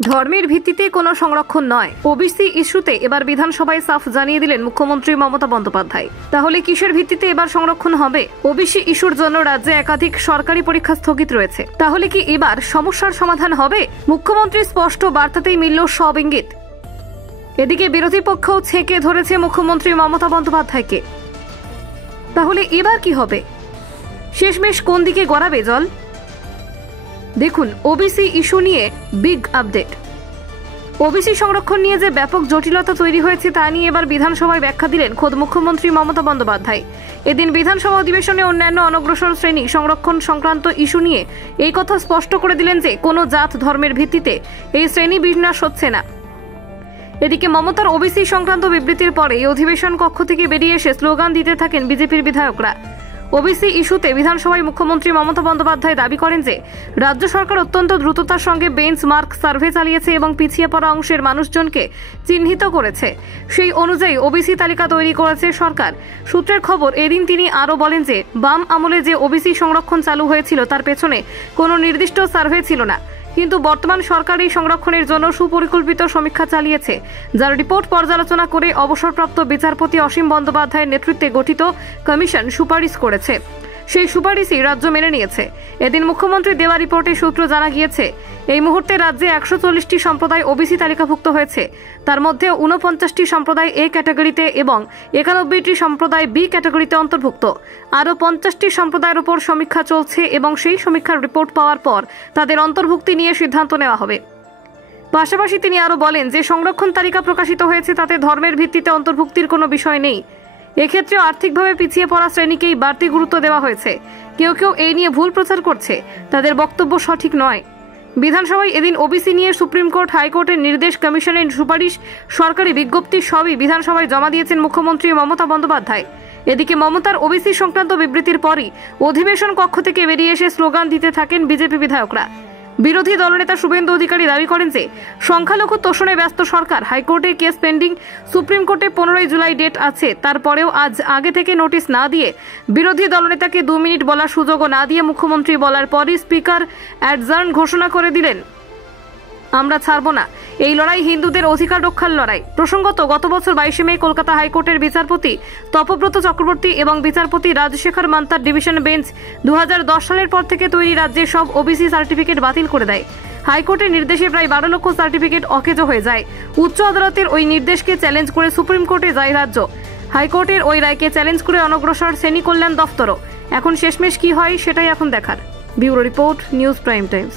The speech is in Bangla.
ধর্মের ভিত্তিতে কোনো সংরক্ষণ নয়। ওবিসি ইস্যুতে এবার বিধানসভায় সাফ জানিয়ে দিলেন মুখ্যমন্ত্রী মমতা বন্দ্যোপাধ্যায়। তাহলে কিসের ভিত্তিতে এবার সংরক্ষণ হবে? ওবিসি ইস্যুর জন্য রাজ্যে একাধিক সরকারি পরীক্ষা স্থগিত রয়েছে। তাহলে কি এবার সমস্যার সমাধান হবে? মুখ্যমন্ত্রীর স্পষ্ট বার্তাতেই মিলল সব ইঙ্গিত। এদিকে বিরোধী পক্ষও ছেঁকে ধরেছে মুখ্যমন্ত্রী মমতা বন্দ্যোপাধ্যায়কে। তাহলে এবার কি হবে? শেষমেশ কোন দিকে গড়াবে জল? দেখুন, ওবিসি ইস্যু নিয়ে বিগ আপডেট। ওবিসি সংরক্ষণ নিয়ে যে ব্যাপক জটিলতা তৈরি হয়েছে তা নিয়ে এবার বিধানসভায় ব্যাখ্যা দিলেন খোদ মুখ্যমন্ত্রী মমতা বন্দ্যোপাধ্যায়। এদিন বিধানসভা অধিবেশনে অন্যান্য অনগ্রসর শ্রেণী সংরক্ষণ সংক্রান্ত ইস্যু নিয়ে এই কথা স্পষ্ট করে দিলেন যে কোনো জাত ধর্মের ভিত্তিতে এই শ্রেণী বিন্যাস হচ্ছে না। এদিকে মমতার ওবিসি সংক্রান্ত বিবৃতির পরে এই অধিবেশন কক্ষ থেকে বেরিয়ে এসে স্লোগান দিতে থাকেন বিজেপির বিধায়করা। ওবিসি ইস্যুতে বিধানসভায় মুখ্যমন্ত্রী মমতা বন্দ্যোপাধ্যায় দাবি করেন যে রাজ্য সরকার অত্যন্ত দ্রুততার সঙ্গে বেঞ্চমার্ক সার্ভে চালিয়েছে এবং পিছিয়ে পড়া অংশের মানুষজনকে চিহ্নিত করেছে। সেই অনুযায়ী ওবিসি তালিকা তৈরি করেছে সরকার। সূত্রের খবর, এদিন তিনি আরও বলেন যে বাম আমলে যে ওবিসি সংরক্ষণ চালু হয়েছিল তার পেছনে কোনো নির্দিষ্ট সার্ভে ছিল না, কিন্তু বর্তমান সরকার এই সংরক্ষণের জন্য সুপরিকল্পিত সমীক্ষা চালিয়েছে, যার রিপোর্ট পর্যালোচনা করে অবসরপ্রাপ্ত বিচারপতি অসীম বন্দ্যোপাধ্যায়ের নেতৃত্বে গঠিত কমিশন সুপারিশ করেছে। সেই সুপারিশই রাজ্য মেনে নিয়েছে। এদিন মুখ্যমন্ত্রী দেওয়া রিপোর্টের সূত্র জানা গিয়েছে, এই মুহূর্তে রাজ্যে 140টি সম্প্রদায় ওবিসি তালিকাভুক্ত হয়েছে। তার মধ্যে 49টি সম্প্রদায় এ ক্যাটাগরিতে এবং 91টি সম্প্রদায় বি ক্যাটাগরিতে অন্তর্ভুক্ত। আরও 50টি সম্প্রদায়ের উপর সমীক্ষা চলছে এবং সেই সমীক্ষার রিপোর্ট পাওয়ার পর তাদের অন্তর্ভুক্তি নিয়ে সিদ্ধান্ত নেওয়া হবে। পাশাপাশি তিনি আরও বলেন যে সংরক্ষণ তালিকা প্রকাশিত হয়েছে তাতে ধর্মের ভিত্তিতে অন্তর্ভুক্তির কোনো বিষয় নেই। এক্ষেত্রে আর্থিকভাবে পিছিয়ে পড়া শ্রেণীকেই বাড়তি গুরুত্ব দেওয়া হয়েছে। কেউ কেউ এই নিয়ে ভুল প্রচার করছে, তাদের বক্তব্য সঠিক নয়। বিধানসভায় এদিন ওবিসি নিয়ে সুপ্রিম কোর্ট, হাইকোর্টের নির্দেশ, কমিশনের সুপারিশ, সরকারি বিজ্ঞপ্তি সবই বিধানসভায় জমা দিয়েছেন মুখ্যমন্ত্রী মমতা বন্দ্যোপাধ্যায়। এদিকে মমতার ওবিসি সংক্রান্ত বিবৃতির পরই অধিবেশন কক্ষ থেকে বেরিয়ে এসে স্লোগান দিতে থাকেন বিজেপি বিধায়করা। বিরোধী দলনেতা শুভেন্দু অধিকারী দাবি করেন যে সংখ্যালঘু তোষণে ব্যস্ত সরকার। হাইকোর্টে কেস পেন্ডিং, সুপ্রিম কোর্টে 15 জুলাই ডেট আছে, তারপরেও আজ আগে থেকে নোটিশ না দিয়ে, বিরোধী দলনেতাকে 2 মিনিট বলার সুযোগও না দিয়ে মুখ্যমন্ত্রী বলার পরই স্পিকার অ্যাডজার্ন ঘোষণা করে দিলেন, আমরা ছাড়ব না, এই লড়াই হিন্দুদের অধিকার রক্ষার লড়াই। প্রসঙ্গত, গত বছর 22 মে কলকাতা হাইকোর্টের বিচারপতি তপব্রত চক্রবর্তী এবং বিচারপতি রাজশেখর মান্তার ডিভিশন বেঞ্চ 2010 সালের পর থেকে তৈরি রাজ্যের সব ওবিসি সার্টিফিকেট বাতিল করে দেয়। হাইকোর্টের নির্দেশে প্রায় 12 লক্ষ সার্টিফিকেট অকেজো হয়ে যায়। উচ্চ আদালতের ওই নির্দেশকে চ্যালেঞ্জ করে সুপ্রিম কোর্টে যায় রাজ্য। হাইকোর্টের ওই রায়কে চ্যালেঞ্জ করে অনগ্রসর শ্রেণী কল্যাণ দফতরও। এখন শেষমেশ কি হয় সেটাই এখন দেখার। Bureau report, news prime Times.